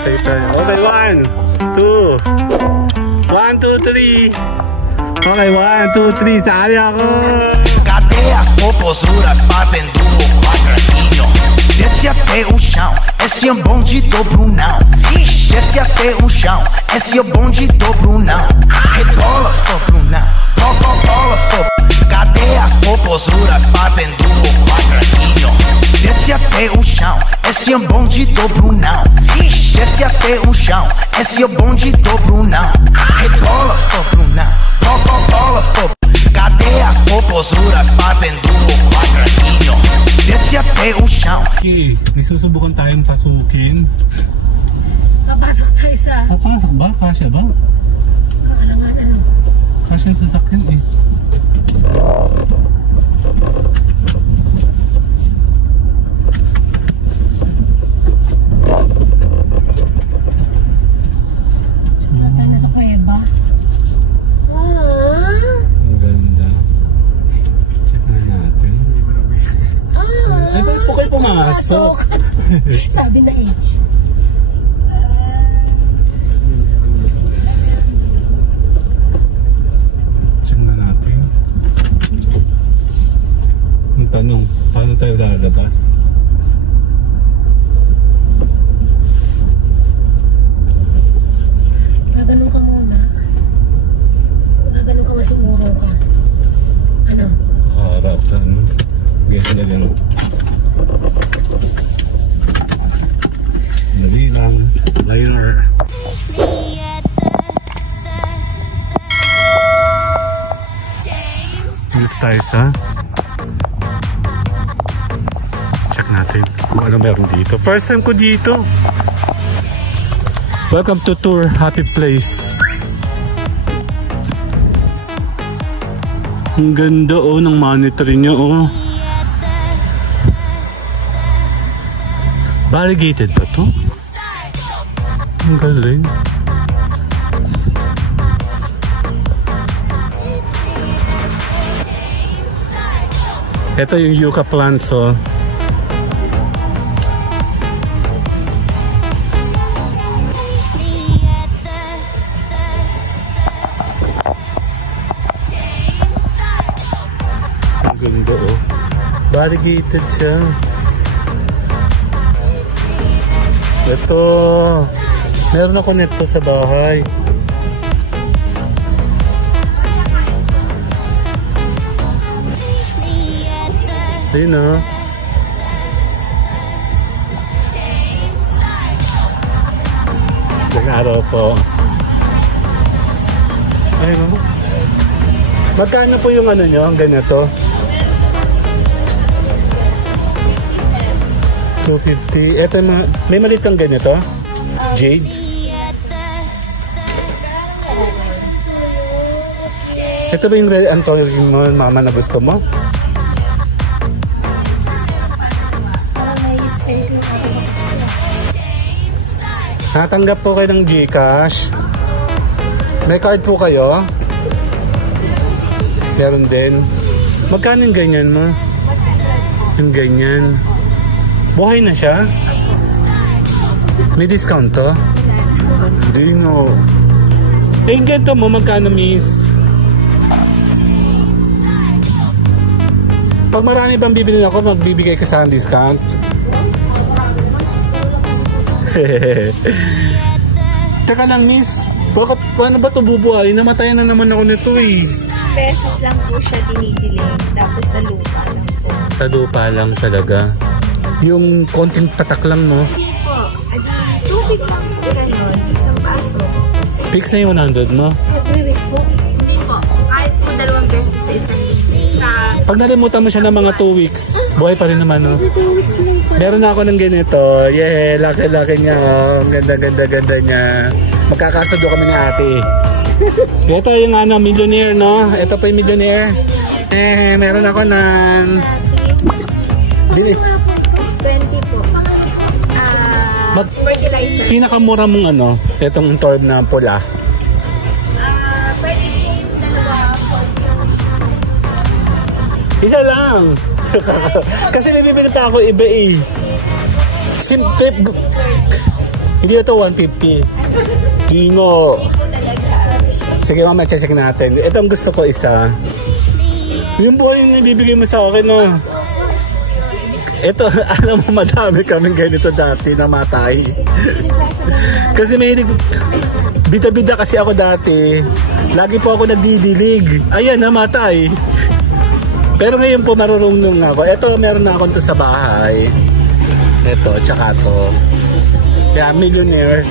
Okay tayo. Okay, 1, 2. 1, 2, 3. Okay, 1, 2, 3. Sali ako. Cadê as popozuras fazendo o quadradinho? Desce até o chão, esse é bonde do Brunão. Desce até o chão, esse é bonde do Brunão. Rebola, fô, Brunão. Bola, fô. Cadê as popozuras fazendo o quadradinho? Desce até o chão, esse é bonde do Brunão. Desce até o chão, esse é bonde do Brunão. Rebola, fô, Brunão. Bola, fô. Cadê as popozuras fazendo o quadradinho? Desce até o chão. Okay, may susubukan tayong pasukin. Papasok tayo sa... Papasok ba? Kasya ba? Kakalangan ano? Kasya yung sasakyan eh. Wala tayo nasa kuweba. Ang ganda. Check na natin. Ay, bakit po kayo pumasok? Sabi na eh. Check na natin. Ang tanong, paano tayo lalabas? Gaganong ka muna. Gaganong ka, masumuro ka. Ano? Nakaharap sa ano? Ganda ganun. Dali lang. Later. Dito tayo sa check natin kung ano meron dito. First time ko dito. Welcome to Tour Happy Place. Ang ganda oh ng monitor niyo oh. Variegated ba to? Ang galing. Ito yung yucca plants oh. Ang ganda oh. Variegated siya. Ito. Meron ako nito sa bahay. Ayun o. Nag-araw po. Ayun o. Magkano po yung ano nyo? Ang ganito? 250. Ito may maliit kang ganito? Jade? Ito ba yung red Antonio mo, mama, na gusto mo? Natanggap po kayo ng GCash. May card po kayo? Meron din. Magkano yung ganyan mo? Yung ganyan. Buhay na siya? May discount to? Hindi no. Eh, yung ganito mo, magkano miss? Pag marami bang bibili ako, magbibigay ka sa discount? Teka lang miss, paano ba ito bubuhay? Namatay na naman ako nito eh. Pesos lang po siya dinidiling, tapos sa lupa lang po. Sa lupa lang talaga. Yung konting patak lang, no? Hindi po, tubig lang po ganun, isang baso. Fix na yung 100 mo? Every week po. Hindi po, kahit po 2 beses sa isang linggo. Pag nalimutan mo siya ng mga 2 weeks, buhay pa rin naman, no? 2 weeks lang po. Meron na ako ng ganito. Yeah, laki-laki niya. Oh. Ang ganda-ganda niya. Magkakasundo kami ni ate. Ito yung ano, millionaire, no? Ito pa yung millionaire. Meron ako ng... Bili. 20 po. Fertilizer. Pinakamura mong ano, itong torb na pula. Pwede po dalawa po. Isa lang. Kasi nabibili pa ako iba eh. Simple. Hindi ito 150. Gingo. Sige mama, check natin. Ito ang gusto ko isa. Yung buhay yung ibibigay mo sa akin, no? Ito, alam mo, madami kaming ganito dati na matay. Kasi may bida-bida kasi ako dati. Lagi po ako nagdidilig. Ayan, namatay. Pero ngayon po marunong ako. Ito, meron na ako to sa bahay. Ito, tsaka to. Kaya, millionaire.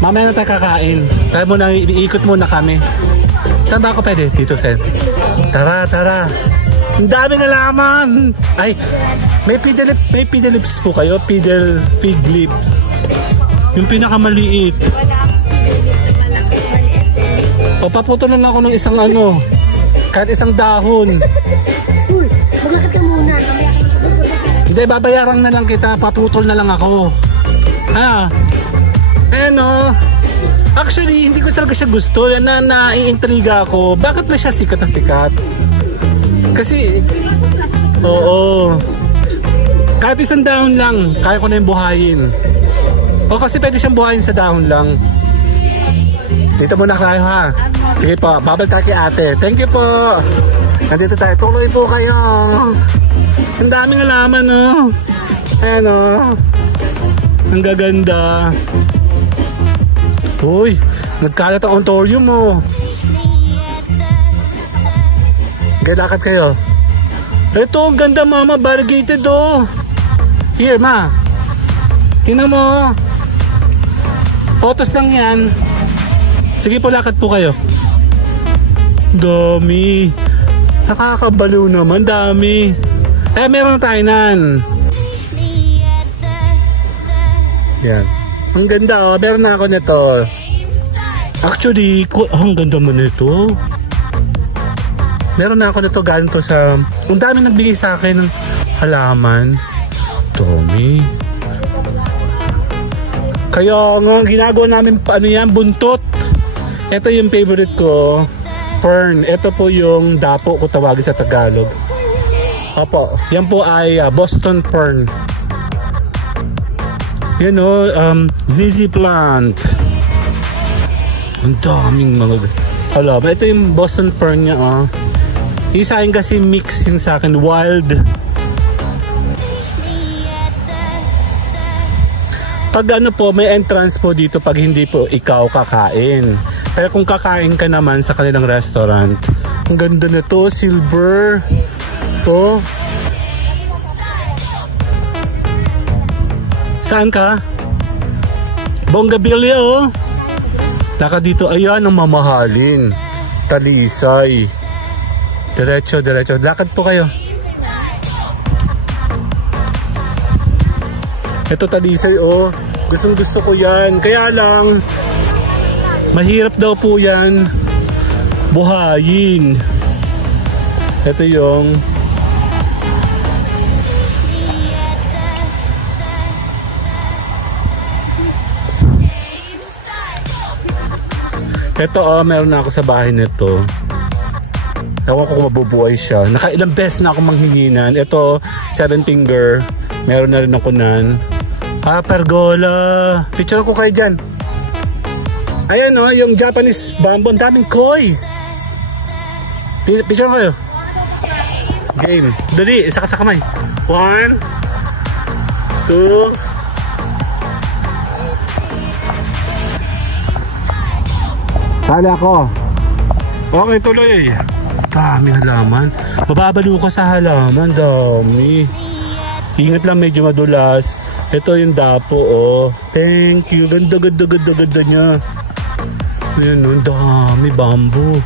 Mamaya na tayo kakain. Tayo muna, iikot muna kami. Saan ba ako pwede? Dito, Sen. Tara, tara. Ang daming alaman. Ay, may pidel lips po kayo. Pidel fig lips. Yung pinakamaliit. O, paputulan ako ng isang ano. Kahit isang dahon. Uy, maglakad ka muna. Hindi, babayaran na lang kita. Paputol na lang ako. Ha? Ano? Actually, hindi ko talaga siya gusto. Naiintriga ako. Bakit na siya sikat na sikat? Kasi, oo. Kahit isang dahon lang, kaya ko na yung buhayin. O kasi pwede siyang buhayin sa dahon lang. Dito muna tayo ha. Sige po, babal tayo kay ate. Thank you po. Nandito tayo. Tuloy po kayo. Ang daming alaman, no? Ayan, no? Ang gaganda. Uy, nagkalat ang ontorium mo. Lakad kayo. Ito, ang ganda mama, variegated oh. Here ma. Tingnan mo. Photos lang yan. Sige po, lakad po kayo. Dami. Nakakabaliw naman, dami. Eh, meron tayo nan. Yan. Ang ganda oh, meron na ako nito. Actually, ang ganda mo nito. Meron na ako nito galing to sa... Ang dami nagbigay sa akin ng halaman. Tommy. Kaya nga, ginagawa namin paano yan, buntot. Ito yung favorite ko. Fern. Ito po yung dapo ko tawagin sa Tagalog. Opo. Yan po ay Boston Fern. Yan o, ZZ plant. Ang daming mga... Hala, ito yung Boston Fern niya oh. Yung sa akin kasi mix yung sa akin, wild. Pag ano po, may entrance po dito pag hindi po ikaw kakain. Pero kung kakain ka naman sa kanilang restaurant, ang ganda na to, silver. Oh. Saan ka? Bonggabilya oh. Laka dito, ayan ang mamahalin. Talisay. Diretso, diretso. Lakad po kayo. Ito talisay oh. Gustong gusto ko yan. Kaya lang, mahirap daw po yan buhayin. Ito yung ito oh, meron na ako sa bahay nito. Ewan ko kung mabubuhay siya. Nakailang beses na ako manghinginan. Ito, 7 finger. Meron na rin ako nan. Ah, pergola. Picture ko kayo dyan. Ayan o, yung Japanese bamboo. Ang daming koi. Picture kayo. Game. Dali, isa ka sa kamay. 1, 2. Sali ako. Okay, tuloy. Dami halaman. Mababaliw ko sa halaman. Dami. Ingat lang, medyo madulas. Ito yung dapo, oh. Thank you. Ganda, ganda, ganda, ganda niya. Ayan, oh. Dami bamboo.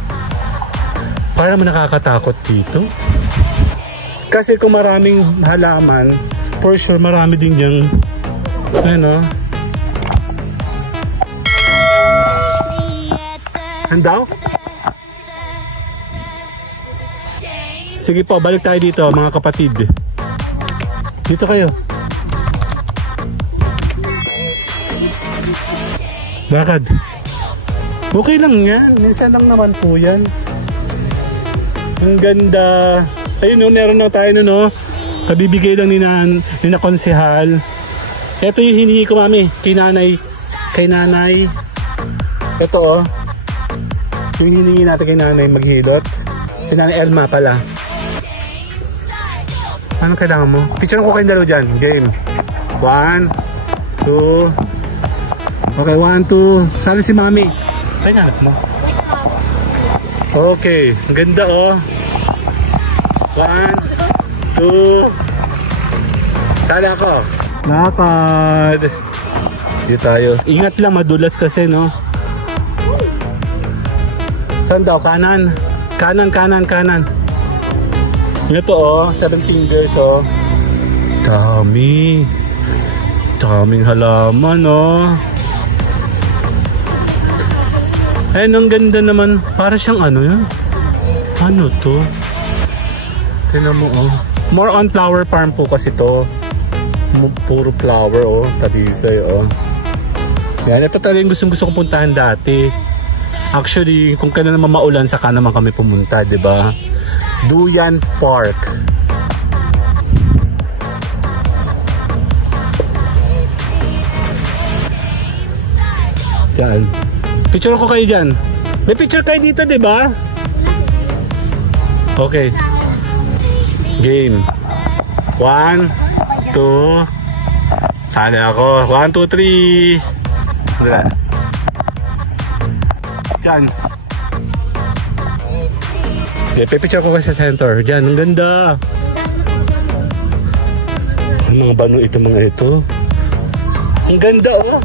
Parang nakakatakot dito. Kasi kung maraming halaman, for sure, marami din yung... Ayan, oh. Handaw? Sige po, balik tayo dito mga kapatid. Dito kayo. Bakad. Okay lang yan. Minsan lang naman po yan. Ang ganda. Ayun o, meron na tayo no. Kabibigay lang ni na konsehal. Ito yung hiningi ko, mami. Kay nanay. Kay nanay. Ito, oh. Yung hiningi natin kay nanay maghilot. Si nanay Elma pala. Anong kailangan mo? Picture ko kayong dalawa dyan. Game. 1, 2. Okay, 1, 2. Sali si mami. Ay, nanak mo. Okay. Ang ganda, oh. 1, 2. Sali ako. Lakad. Dito tayo. Ingat lang, madulas kasi, no? Saan daw? Kanan. Kanan, kanan, kanan. Ito, oh. 7 fingers, oh. Dami. Daming halaman, oh. Ayun, ang ganda naman. Para siyang ano yun? Ano to? Tignan mo, oh. More on flower farm po kasi to. Puro flower, oh. Talisay, oh. Yan, ito talaga yung gusto kong puntahan dati. Actually, kung kailan naman maulan, saka naman kami pumunta, diba? Duyan Park. Diyan. Picture ko kayo dyan. May picture kayo dito, diba? Okay. Game. 1, 2. Sali ako. 1, 2, 3. Diyan. Okay, pipicture ko kayo sa center. Diyan, ang ganda. Ang mga bano ito, mga ito. Ang ganda, oh.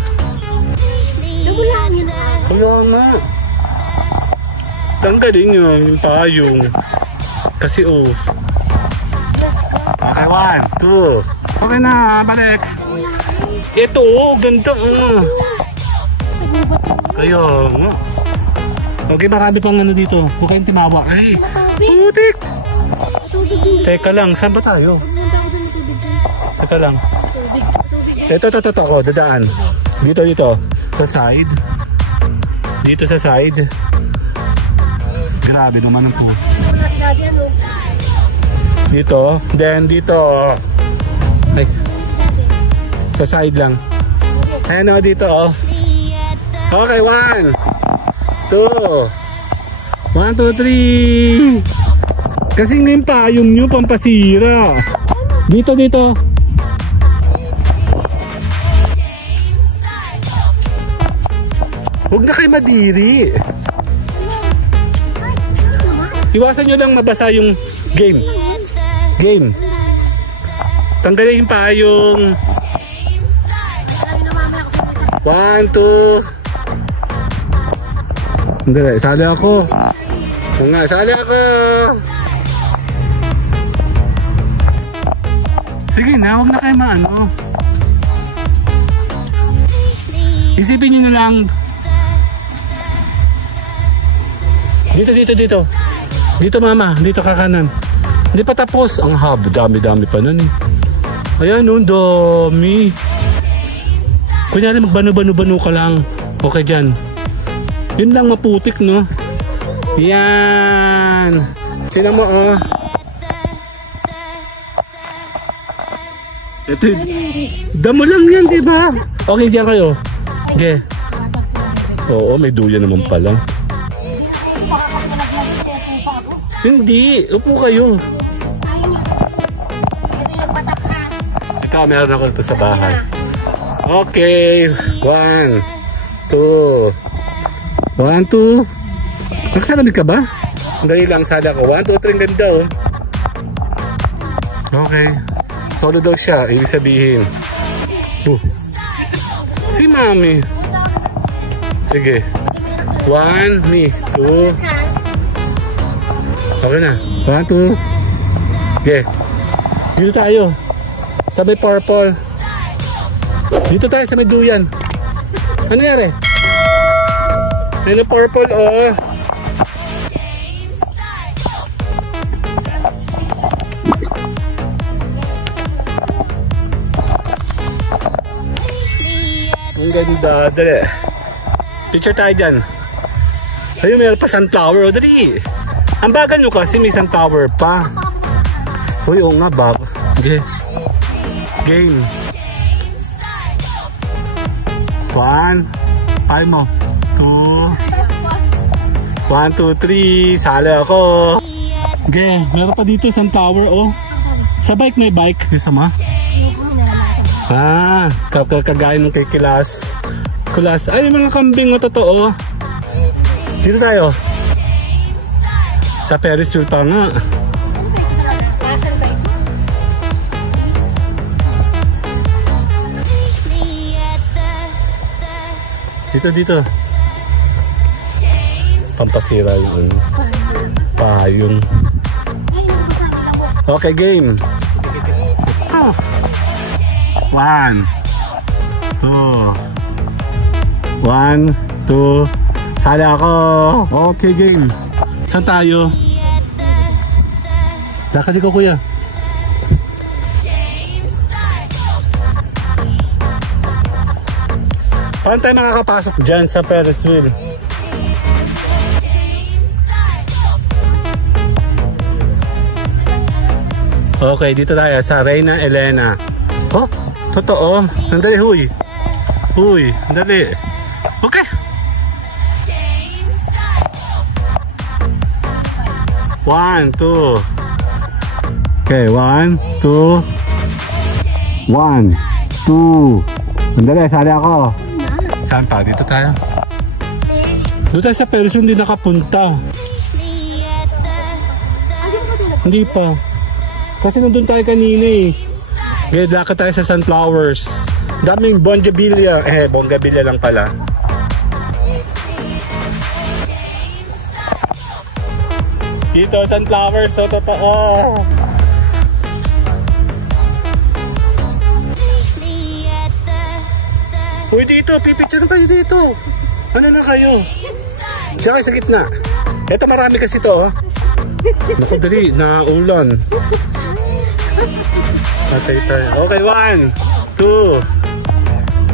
Nabulangin na. Kaya nga. Tanggalin yun, yung payong. Kasi, oh. Okay, 1, 2. Okay na, balik. Ito, oh, ganda, oh. Kaya nga. Okay, marami pang ano dito. Huwag kayong timawa. Ay, putik! Teka lang, saan ba tayo? Teka lang. Ito, ako, dadaan. Dito. Sa side. Dito sa side. Grabe naman po. Dito. Then dito. Ay. Sa side lang. Ayan o, dito o. Okay, 1, 2. 1, 2, 3. Kasi nga yung payong nyo pampasira. Dito. Huwag na kayo madiri. Iwasan nyo lang mabasa yung game. Tanggalin yung payong. 1, 2. Hindi, sali ako. Sali ako. Sige na, huwag na kayo maano. Isipin nyo na lang. Dito. Dito, mama. Dito ka kanan. Hindi pa tapos. Ang hab. Dami-dami pa nun eh. Ayan, oh, dami. Kunyari magbano-bano ka lang. Okay dyan. Yun lang maputik, no? Yan. Tingnan mo, oh. Ito, damo lang yan, diba? Okay, dyan kayo. Okay. Oo, may duyan naman pala. Hindi, upo kayo. Ito, meron ako ito sa bahay. Okay, 1, 2. 1, 2. Nagsalamig ka ba? Dali lang, sala ko. 1, 2, 3, ganda, oh. Okay. Solo daw siya, ibig sabihin. Si mami. Sige. 1, 2. Okay na. 1, 2. Okay. Dito tayo. Sabay purple. Dito tayo sa may duyan. Ano nangyari? Ano purple, oh. Ang ganda. Dali. Picture tayo dyan. Ayun, mayroon pa sunflower. Oh, dali. Ang bagal nyo kasi may sunflower pa. Uy, oo nga, Bob. Okay. Game. 1. Pahay mo. 2. 1, 2, 3. Sali ako. Okay, meron pa dito isang tower, oh. Sa bike may bike. Gusto mo? Kagaya ng kay Kulas. Ay, mga kambing mo, totoo. Dito tayo. Sa Ferris wheel pa nga. Dito. Pampasira yung payong. Okay, game. 1, 2. 1, 2. Sali ako. Okay, game. Saan tayo? Lakad ko, kuya. Paano tayo makakapasok dyan sa Ferris wheel? Okay, dito tayo sa Reina Elena. Oh, totoo. Nandali, huy. Nandali. Okay. 1, 2. Okay, 1, 2. 1, 2. Nandali, sali ako. Saan pa? Dito tayo. Doon tayo sa Ferris wheel, hindi nakapunta. Hindi pa. Kasi nandun tayo kanina eh. Okay, lakad tayo sa Sunflowers. Daming bongabilia. Bongabilia lang pala. Dito, Sunflowers. So, totoo. Uy, dito. Pipicture kayo dito. Ano na kayo? Diyan kayo sa gitna. Ito, marami kasi to. Naku, dali. Naulan. Patay tayo. Okay, 1, 2.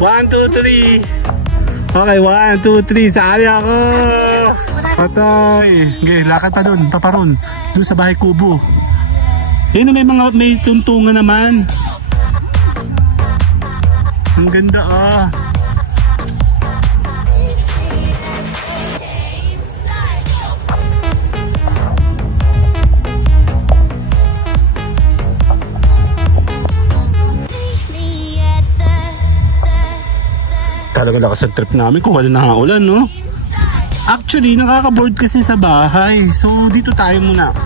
1, 2, 3. Okay, 1, 2, 3. Sali ako. Patay. Okay, lakad pa dun. Paparon. Doon sa bahay kubo. May tuntungan naman. Ang ganda ah. Talagang lakas ang trip namin kung wala nakaulan, no? Actually, nakaka-board kasi sa bahay. So, dito tayo muna.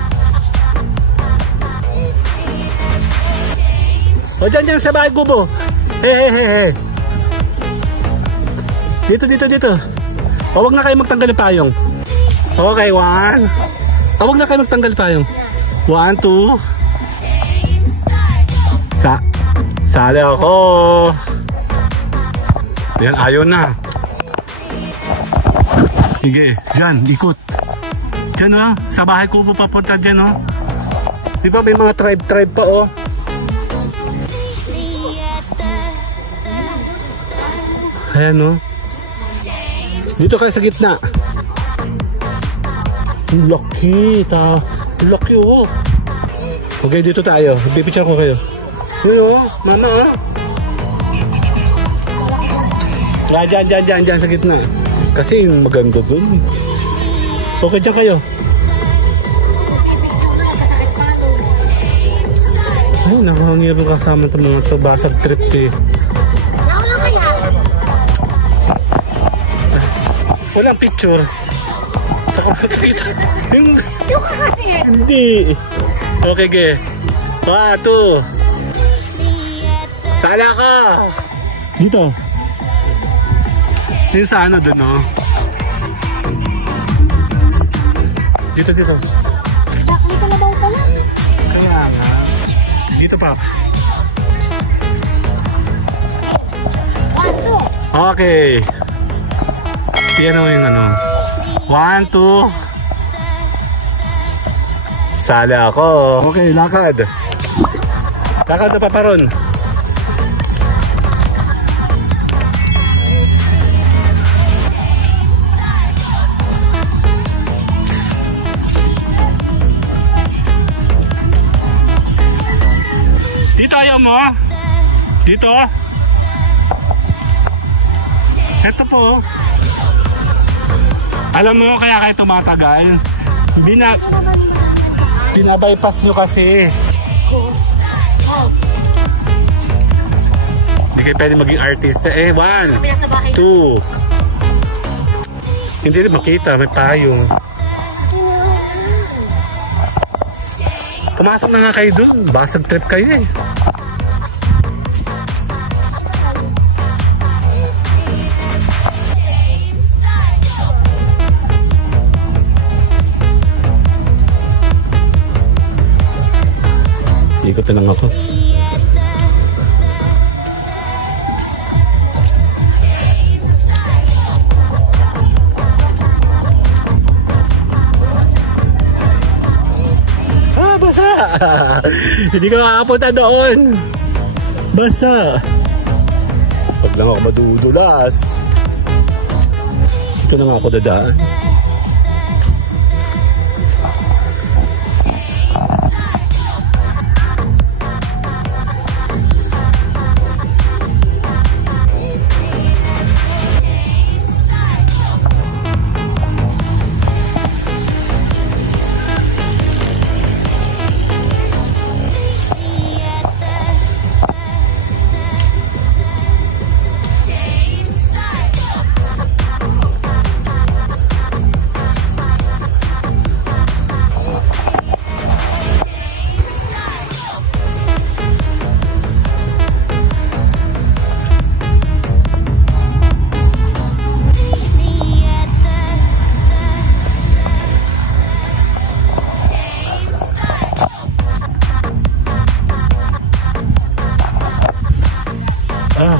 O, dyan sa bahay kubo. Hey. Dito. O, wag na kayo magtanggal ng payong. Okay, 1. O, wag na kayo magtanggal ng payong. 1, 2. Sali ako. Yan, ayaw na. Sige, dyan, ikot. Dyan o, sa bahay ko papunta dyan o. Di ba may mga tribe pa o. Ayan o. Dito kayo sa gitna. Laki, laki o. Okay, dito tayo. Pipicture ko kayo. Yun o, mama o. Dyan sa gitna. Kasi maganda dun. Okay, dyan kayo. Ay, nakakangirong kasama itong mga to. Basag trip eh. Walang picture. Sa computer. Yung kasi. Hindi. Okay, ge. 1, 2. Sala ka. Dito. Yung sa ano dun, no? Dito. May kalabaw pa lang. Kaya nga. Dito pa. 1, 2. Okay. Yan o yung ano. 1, 2. Sali ako. Okay, lakad. Lakad na paparon. Dito ayaw mo? Dito? Ito po. Alam mo kaya kayo tumatagal? Binabypass nyo kasi. Hindi kayo pwede maging artista. 1, 2. Hindi rin makita, may payong. Pumasok na nga kayo dun. Basag trip kayo eh. Ikot na lang ako. Basa! Hindi ka makakapunta doon. Basa. Pag lang ako madudulas. Dito na nga ako dadaan.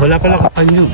Wala pala kapanyo.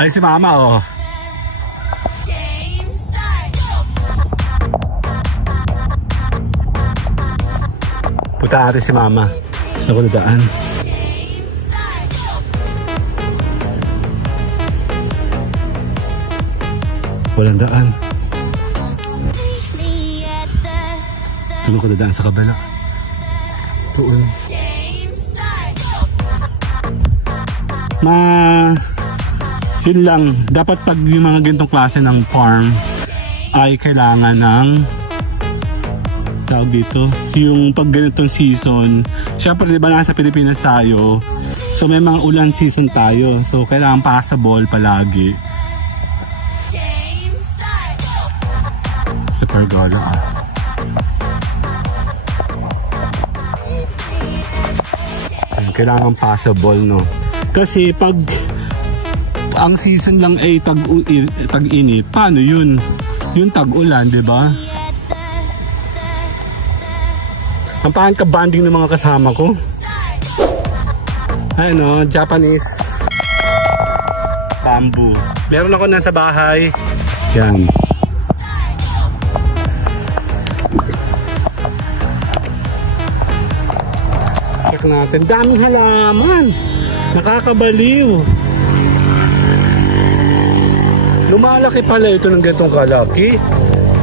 Ay, si Mama, oh. Punta natin si Mama. Saan ko nadaan? Walang daan. Doon ko nadaan sa kabala. Doon. Yun lang, dapat pag yung mga ganitong klase ng farm ay kailangan ng tawag dito, yung pag ganitong season. Syempre diba nasa Pilipinas tayo, so may mga ulan season tayo, so kailangan passable palagi sa pergola. Kailangan passable, no? Kasi pag ang season lang ay tag-init, paano yun? Yung tag-ulan, diba? Ang pahan ka banding ng mga kasama ko. Ano, Japanese bamboo. Meron ako nasa bahay. Yan. Check natin. Daming halaman. Nakakabaliw. Lumalaki pala ito ng ganitong kalaki.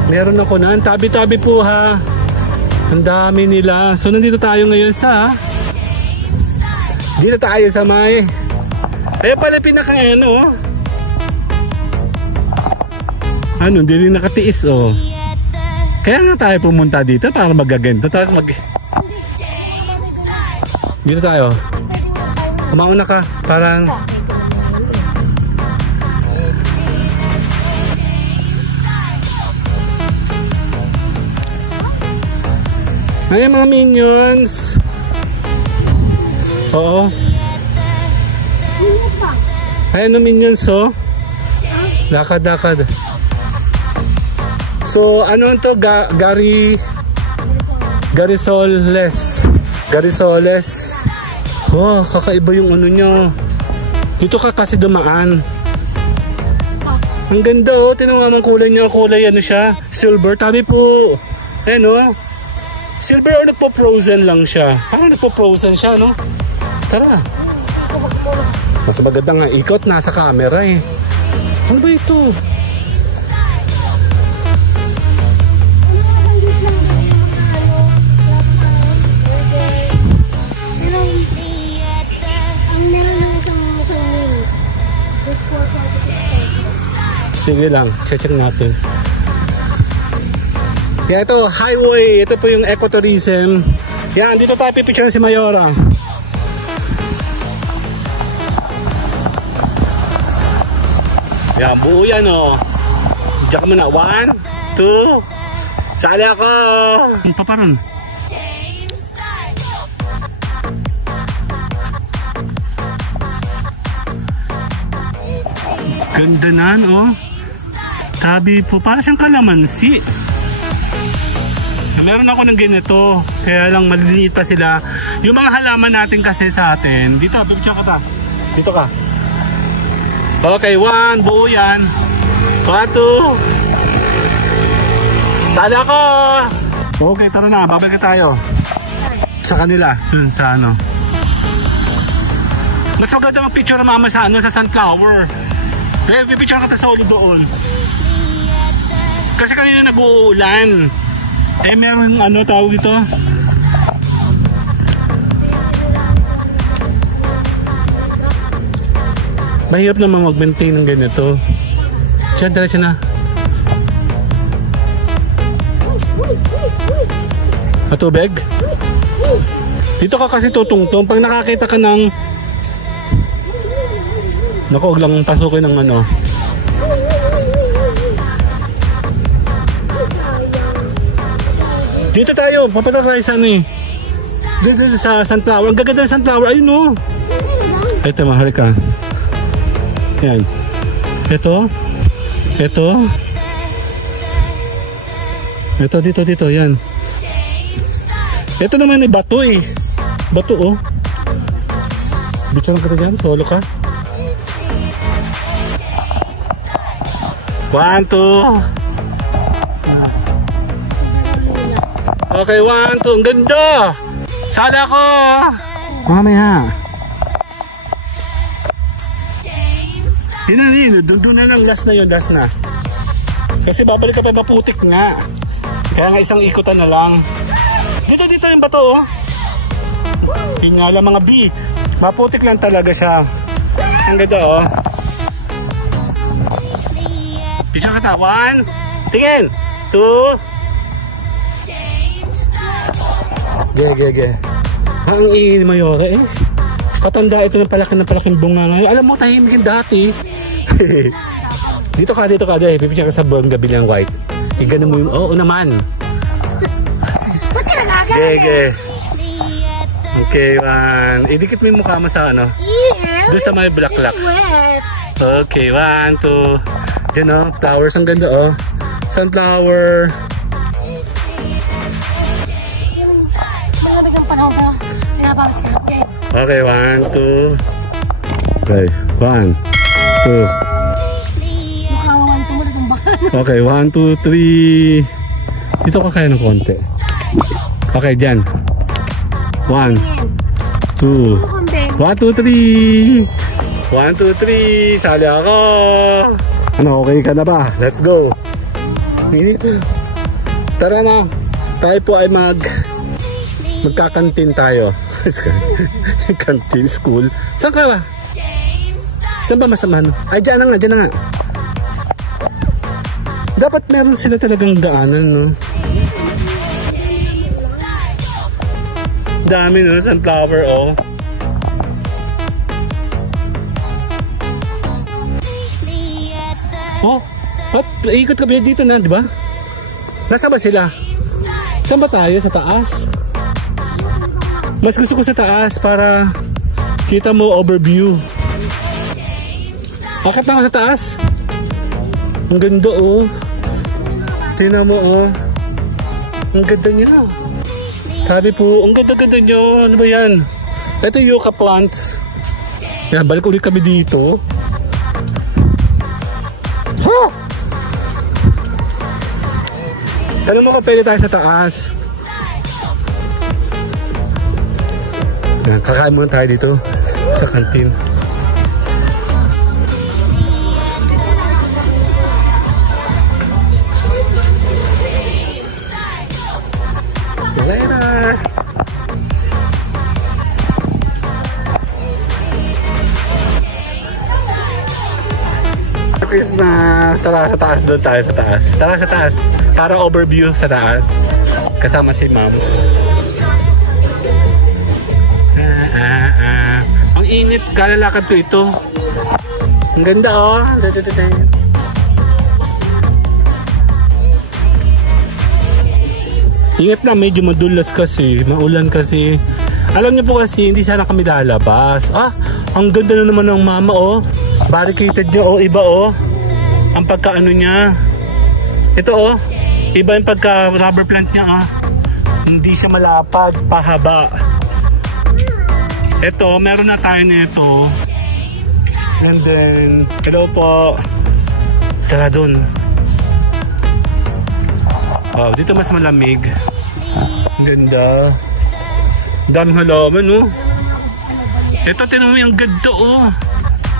Meron ako na. Tabi-tabi po ha. Ang dami nila. So nandito tayo ngayon sa Dito tayo sa may... Ayun pala pinaka ano, oh. Ano, hindi rin nakatiis, oh. Kaya nga tayo pumunta dito para magaganto. Tapos dito tayo. Kumauna ka. Parang... Ay, mga minions. Oo. Ay, ano minions, oh. Lakad. So, ano to? Garisoles. Oh, kakaiba yung ano niya. Dito ka kasi dumaan. Ang ganda, oh. Tinawa ang kulay niya. Kulay ano siya? Silver. Tabi po. Ayan, oh. Silver or nagpo-frozen lang siya. Parang nagpo-frozen siya, no? Tara. Mas maganda nga ikot. Nasa camera, eh. Ano ba ito? Sige lang, check natin. Yan, ito, highway. Ito po yung ecotourism. Yan, dito tayo pipicture si Mayora. Yan, buo yan, oh. Diyan ka muna. 1, 2. Sali ako. Paparon. Ganda nan, oh. Tabi po, para siyang kalamansi. Meron ako ng ganito, kaya lang maliliit pa sila. Yung mga halaman natin kasi sa atin. Dito, picture ka ta. Dito ka. Okay, 1, buo yan. 1, 2. Sali ako. Okay, tara na, babalik tayo sa kanila, sa ano. Mas maganda mag picture na mama sa ano, sa sunflower. Kaya pipicture ka ta sa ulo doon. Kasi kanina nag-uulan. Eh meron ano tawag ito? Mahirap naman mag-maintain ng ganito. Diyan, diretso na. Matubig? Dito ka kasi tutungtong. Pag nakakita ka ng... Naku, huwag lang pasukin ng ano. Dito tayo, papunta tayo sa ano eh. Dito sa sunflower. Ang gaganda ng sunflower. Ayun o. Ito, mahal ka. Yan. Ito. Dito. Yan. Ito naman ay bato eh. Bato oh. Bicara ka dyan. Solo ka. 1, 2. Okay, 1, 2. Ang ganda! Sala ko! Mamaya. Yun. Doon na lang. Last na yun. Last na. Kasi babalik ka pa maputik nga. Kaya nga isang ikutan na lang. Dito yung bato oh. Yun nga lang mga bee. Maputik lang talaga siya. Ang ganda oh. Picture ka ta. 1. Tingin. 2. Ge. Ang ingin ni Mayora eh. Patanda ito ng palaking bunga ngayon. Alam mo, tahimik dati. Dito ka. Dahil pipicture ka sa buong gabi ng white. Iganon mo yung, oo naman. Ge. Okay, 1. Idikit mo yung mukha mo sa ano. Doon sa may black. Okay, 1, 2. Diyan oh, flowers. Ang ganda oh. Sunflower. Okay, 1, 2. Okay, 1, 2. Okay, 1, 2, 3. Dito ka kaya ng konti. Okay, dyan. 1, 2. 1, 2, 3. 1, 2, 3. Sali ako. Ano, okay ka na ba? Let's go. Tara na. Tayo po ay magkakantin tayo. Canteen school. Saan ka ba? Saan ba masama? Ay, dyan na nga, dyan na nga. Dapat meron sila talagang daanan, no? Dami, no? Sunflower, oh. Oh, at ikot kami dito na, di ba? Nasa ba sila? Saan ba tayo? Sa taas? Mas gusto ko sa taas para kita mo overview. Akit na ako sa taas. Ang ganda, oh. Tingnan mo, oh. Ang ganda niya. Sabi po, ang ganda-ganda nyo. Ano ba yan? Ito yung yucca plants. Yan, balik ulit kami dito. Ha! Tanong mo kung pwede tayo sa taas. Yan, kakain muna tayo dito sa kantin. Later! Christmas! Tara sa taas, doon tayo sa taas. Tara sa taas. Parang overview sa taas. Kasama si ma'am. Ang init, kalalakad ko ito. Ang ganda, oh. Ingat na, medyo madulas kasi. Maulan kasi. Alam niyo po kasi, hindi sana kami lalabas. Ah, ang ganda na naman ng mama, oh. Barricaded niya, oh. Iba, oh. Ang pagkaano niya. Ito, oh. Iba yung pagka rubber plant niya, ah. Hindi siya malapad, pahaba. Ito, meron na tayo nito. And then, hello po. Tara dun. Wow, dito mas malamig. Ganda. Dami halaman, no? Ito, tinan mo yung ganda, oh.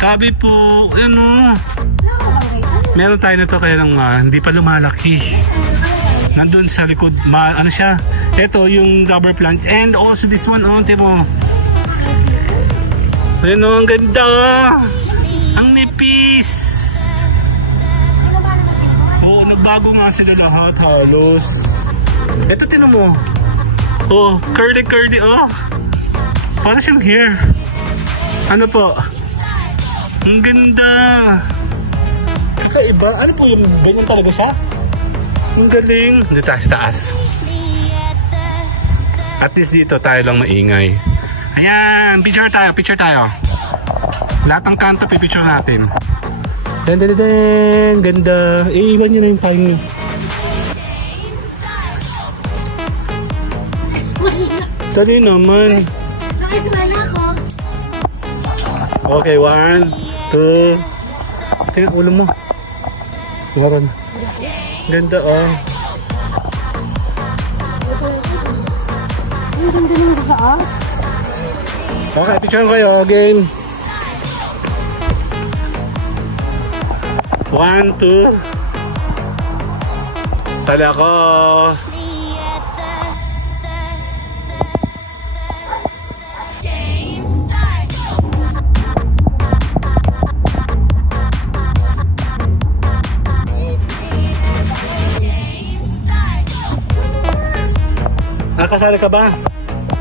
Tabi po, ano. Meron tayo nito kaya lang hindi pa lumalaki. Nandun sa likod, ano siya. Ito, yung rubber plant. And also this one, oh, tinan mo. Ayan, oh, ang ganda. Ang nipis. Oo, nagbago nga sila lahat halos. Ito, tinan mo. Oh, curly, oh. Para siyang hair. Ano po? Ang ganda. Kakaiba. Ano po yung ganyan talaga siya? Ang galing. Dito tayo sa taas. At least dito tayo lang maingay. Ayan, picture tayo. Lahat ng kanto, pipicture natin. Dan, ganda. Iwan nyo na yung pahing nyo. Dali naman. Nakismile ako. Okay, 1, 2. Tingnan ulo mo. Maron. Ganda, oh. Ang ganda naman sa taas. Okay, picture kayo again. 1, 2. Sali ako. Nakasali ka ba?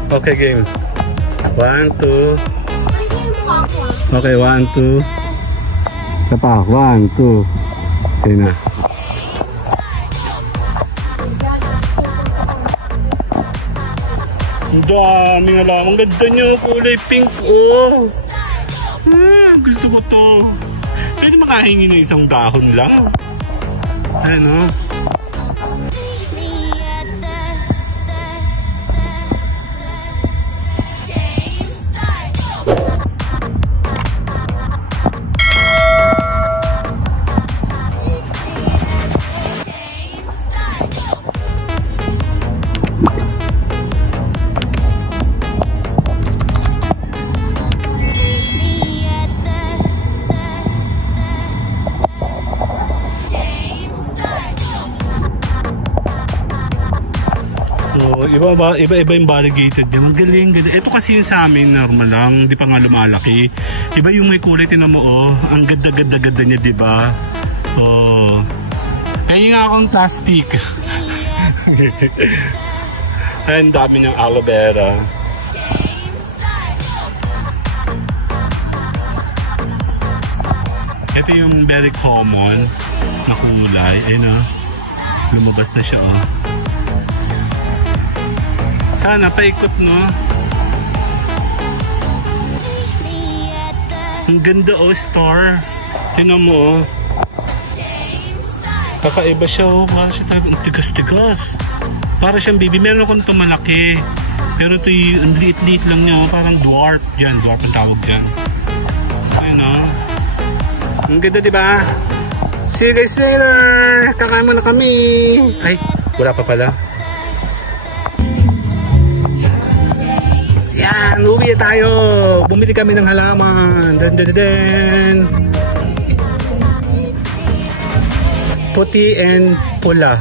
Okay, game. 1, 2. Okay, 1, 2. Isa pa, 1, 2. Okay na. Ang daming alam. Ang ganda nyo. Kulay pink, oh. Gusto ko to. Pwede makahingi na isang dahon lang. Ano? Iba yung variegated niya. Magaling, galing. Ito kasi yung sa amin, normal lang. Hindi pa nga lumalaki. Iba yung may kulay, tinan mo, oh. Ang ganda niya, di ba? Oh. Kaya nga akong plastic. Ang dami ng aloe vera. Ito yung very common na kulay. Ayun, oh. Lumabas na siya, oh. Sana paikot, no? Ang ganda, oh, store. Tingnan mo, oh. Kakaiba siya, oh. Para siya talagang tigas-tigas. Para siyang baby. Meron akong ito malaki. Pero ito yung liit-liit lang niya, oh. Parang dwarf. Diyan, dwarf ang tawag dyan. Ayun, oh. Ang ganda, diba? See you guys later! Kakain muna kami! Ay, wala pa pala. Yan, uwi tayo. Bumili kami ng halaman. Dan. Puti and pula.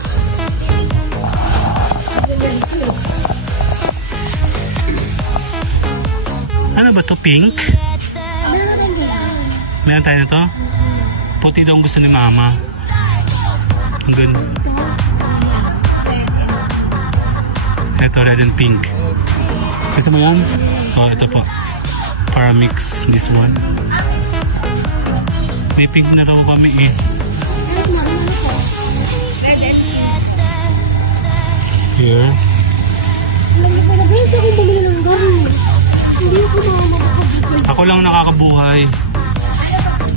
Ano ba to? Pink? Meron tayo na to? Puti daw ang gusto ni mama. Ang ganda. Ito, red and pink. Gusto mo yan? Oh, ito po. Para mix this one. May pink na raw kami eh. Here. Ako lang nakakabuhay.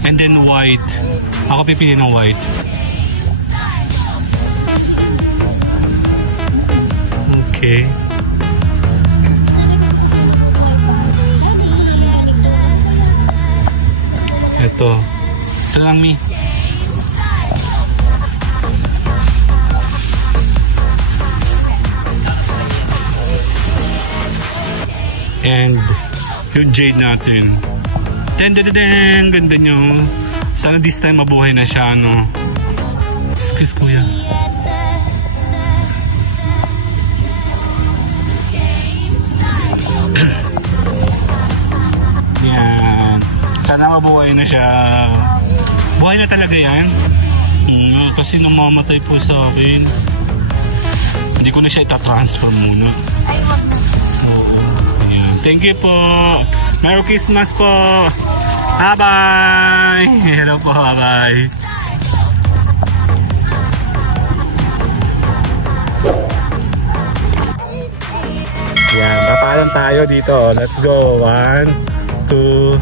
And then white. Ako pipili ng white. Okay. Ito lang, Mi. And yung jade natin. Den, ganda nyo. Sana this time mabuhay na siya, no? Excuse kuya. Yan. Sana mabuhay na siya. Buhay na talaga yan. Kasi namamatay po sa akin. Hindi ko na siya itatransfer muna. Ayan. Thank you po. Merry Christmas po. Bye-bye. Hello po. Bye-bye. Yan. Papaalam tayo dito. Let's go. 1, 2.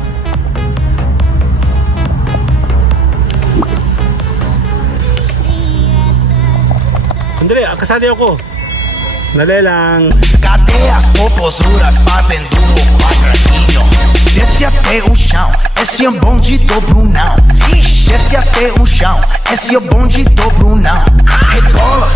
Andali, kasali ako. Dali lang. Cadê as popozuras fazendo o quadradinho? Desce até o chão, esse é bonde do Brunão. Desce até o chão, esse é bonde do Brunão. Rebola,